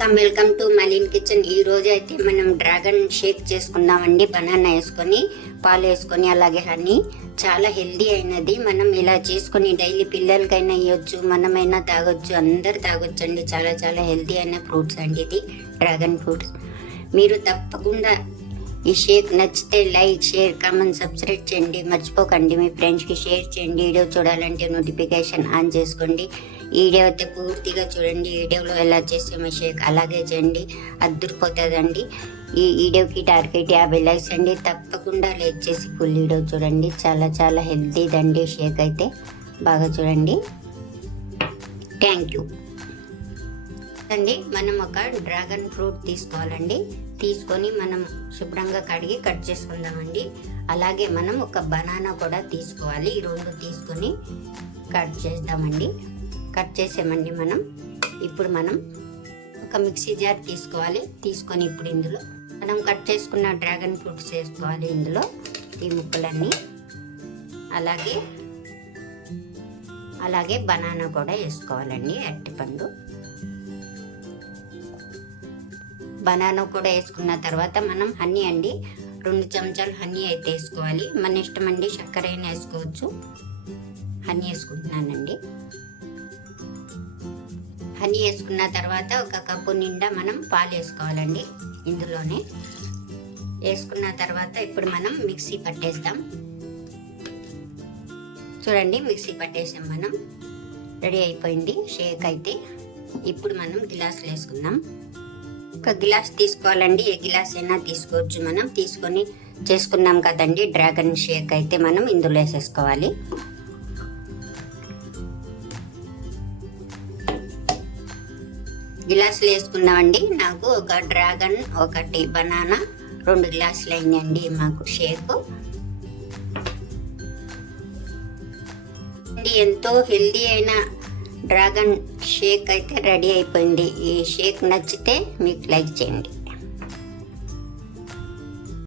Welcome welcome to Malin kitchen. ఈ రోజు అయితే మనం డ్రాగన్ షేక్ చేసుకుందామండి బనానా వేసుకొని పాలు వేసుకొని అలాగే హనీ. చాలా హెల్దీ అయినది. మనం ఇలా చేసుకొని డైలీ పిల్లలకైనా ఇవ్వచ్చు మనమైనా తాగొచ్చు అందరు తాగొచ్చు అండి చాలా చాలా హెల్దీ అయిన ఫ్రూట్స్ అండి ఇది డ్రాగన్ ఫ్రూట్స్. మీరు తప్పకుండా ఈ షేక్ నచ్చితే లైక్ షేర్ కామెంట్ సబ్స్క్రైబ్ చేయండి. మర్చిపోకండి. మీ ఫ్రెండ్స్కి షేర్ చేయండి. వీడియో చూడాలంటే నోటిఫికేషన్ ఆన్ చేసుకోండి. ఈ వీడియో అయితే పూర్తిగా చూడండి. వీడియోలో ఎలా చేసామో షేక్ అలాగే చేయండి. అద్దరిపోతుందండి. ఈ వీడియోకి టార్గెట్ యాభై లైక్స్ అండి. తప్పకుండా లైక్ చేసి ఫుల్ వీడియో చూడండి. చాలా చాలా హెల్తీదండి షేక్ అయితే. బాగా చూడండి. Thank you. అండి మనం ఒక డ్రాగన్ ఫ్రూట్ తీసుకోవాలండి. తీసుకొని మనం శుభ్రంగా కడిగి కట్ చేసుకుందామండి. అలాగే మనం ఒక బనానా కూడా తీసుకోవాలి. ఈ రెండు తీసుకొని కట్ చేద్దామండి. కట్ చేసామండి మనం. ఇప్పుడు మనం ఒక మిక్సీ జార్ తీసుకోవాలి. తీసుకొని ఇప్పుడు ఇందులో మనం కట్ చేసుకున్న డ్రాగన్ ఫ్రూట్స్ వేసుకోవాలి ఇందులో. ఈ ముక్కలన్నీ. అలాగే అలాగే బనానా కూడా వేసుకోవాలండి. అరటిపండు. బనానా కూడా వేసుకున్న తర్వాత మనం హనీ అండి. రెండు చెంచాలు హనీ అయితే వేసుకోవాలి. మన ఇష్టం అండి చక్కెర అయినా వేసుకోవచ్చు. హనీ వేసుకుంటున్నానండి. హనీ వేసుకున్న తర్వాత ఒక కప్పు నిండా మనం పాలు వేసుకోవాలండి ఇందులోనే. వేసుకున్న తర్వాత ఇప్పుడు మనం మిక్సీ పట్టేస్తాం. చూడండి మిక్సీ పట్టేసాం మనం. రెడీ అయిపోయింది. షేక్ అయితే. ఇప్పుడు మనం గిలాసులు వేసుకుందాం. ఒక గ్లాస్ తీసుకోవాలండి. ఏ గ్లాస్ అయినా తీసుకోవచ్చు మనం. తీసుకొని చేసుకున్నాం కదండి. డ్రాగన్ షేక్ అయితే మనం ఇందులో వేసేసుకోవాలి. గ్లాసులు వేసుకున్నామండి. నాకు ఒక డ్రాగన్ ఒకటి బనానా రెండు గ్లాసులు అయిందండి మాకు షేక్. ఎంతో హెల్దీ అయిన డ్రాగన్ షేక్ అయితే రెడీ అయిపోయింది. ఈ షేక్ నచ్చితే మీకు లైక్ చేయండి.